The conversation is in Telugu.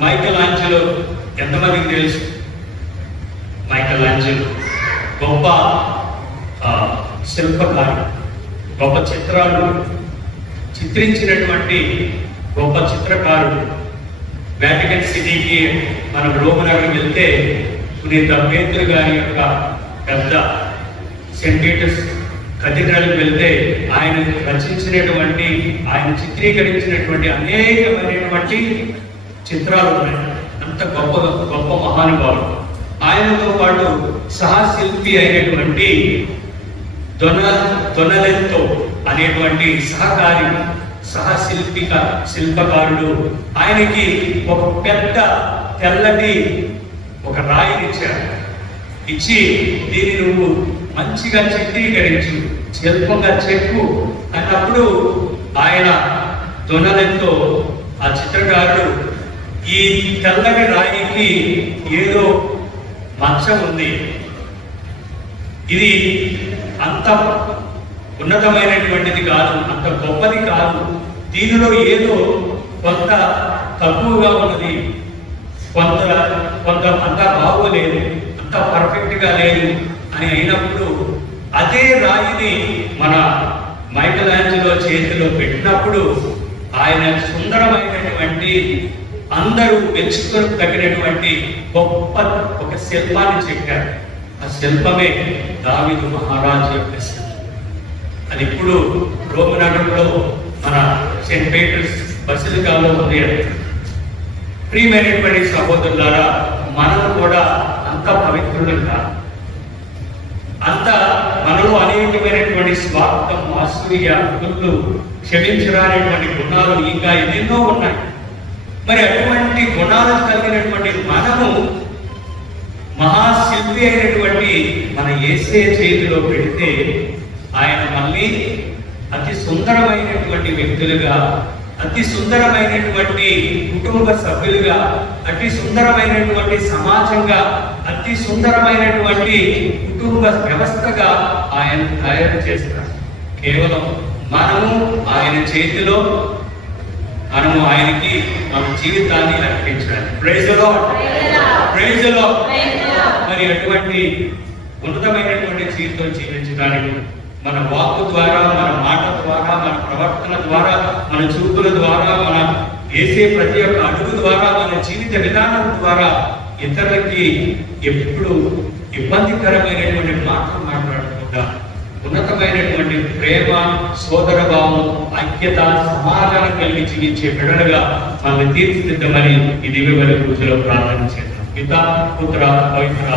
మైకల్ ఆంజెలో ఎంతమందికి తెలుసు? మైకల్ ఆంజెలో గొప్ప శిల్పకారుడు, గొప్ప చిత్రాలు చిత్రించినటువంటి గొప్ప చిత్రకారుడు. వాటికన్ సిటీకి మనం రోమనగరం వెళ్తే పునీత పేతురు గారి యొక్క పెద్ద సెయింట్ పీటర్స్ కథీడ్రల్కి వెళ్తే ఆయన రచించినటువంటి, ఆయన చిత్రీకరించినటువంటి అనేకమైనటువంటి చిత్రాలు ఉన్నాయి. అంత గొప్ప గొప్ప మహానుభావుడు. ఆయనతో పాటు సహశిల్పి అయినటువంటి దొనలెంతో అనేటువంటి సహకారి శిల్పకారుడు ఆయనకి ఒక పెద్ద తెల్లటి ఒక రాయినిచ్చాడు. ఇచ్చి దీన్ని నువ్వు మంచిగా చిత్రీకరించు, శిల్పంగా చెక్కు అన్నప్పుడు ఆయన దొనలెంతో ఆ చిత్రకారుడు ఈ తెల్లటి రాయికి ఏదో మచ్చ ఉంది, ఇది అంత ఉన్నతమైనటువంటిది కాదు, అంత గొప్పది కాదు, దీనిలో ఏదో కొంత తక్కువగా ఉన్నది, కొంత అంత బాగోలేదు, అంత పర్ఫెక్ట్గా లేదు అని అయినప్పుడు అదే రాయిని మన మైకల్ ఆంజెలో చేతిలో పెట్టినప్పుడు ఆయన సుందరమైనటువంటి అందరూ మెచ్చుకొని తగినటువంటి గొప్ప ఒక శిల్పాన్ని చెక్కారు. ఆ శిల్పమే దావీదు మహారాజు యొక్క శిల్పం. అది ఇప్పుడు రోమనగరంలో మన సెయింట్ పీటర్స్ బసిలికాలో ఉంది. ప్రియమైనటువంటి సహోదరులారా, మనం కూడా అంత పవిత్రులు కాదు, అంత మనలో అనేకమైనటువంటి స్వార్థం, అసూయ, గుళ్ళు, క్షమించరానటువంటి గుణాలు ఇంకా ఎన్నెన్నో ఉన్నాయి. మరి అటువంటి గుణాలు కలిగినటువంటి మనము మహాశిల్పి అయినటువంటి మన యేసే చేతిలో పెడితే ఆయన మళ్ళీ అతి సుందరమైనటువంటి వ్యక్తులుగా, అతి సుందరమైనటువంటి కుటుంబ సభ్యులుగా, అతి సుందరమైనటువంటి సమాజంగా, అతి సుందరమైనటువంటి కుటుంబ వ్యవస్థగా ఆయన తయారు చేస్తారు. కేవలం మనము ఆయన చేతిలో, మనము ఆయనకి మన జీవితాన్ని అర్పించాలి. Praise the Lord, praise the Lord. మరి అటువంటి ఉన్నతమైనటువంటి జీవితం జీవించడానికి మన వాక్కు ద్వారా, మన మాట ద్వారా, మన ప్రవర్తన ద్వారా, మన చూపుల ద్వారా, మన వేసే ప్రతి ఒక్క అడుగు ద్వారా, మన జీవిత విధానం ద్వారా ఇతరులకి ఎప్పుడు ఇబ్బందికరమైనటువంటి మాటలు మాట్లాడకుండా ఉన్నతమైనటువంటి ప్రేమ, సోదర భావం, ఐక్యత, సమాధానం కలిగి జీవించే బిడ్డలుగా మనల్ని తీర్చిదిద్దమని ఈ దివ్య బలి పూజలో ప్రార్థన చేద్దాం. పితా, పుత్ర, పవిత్ర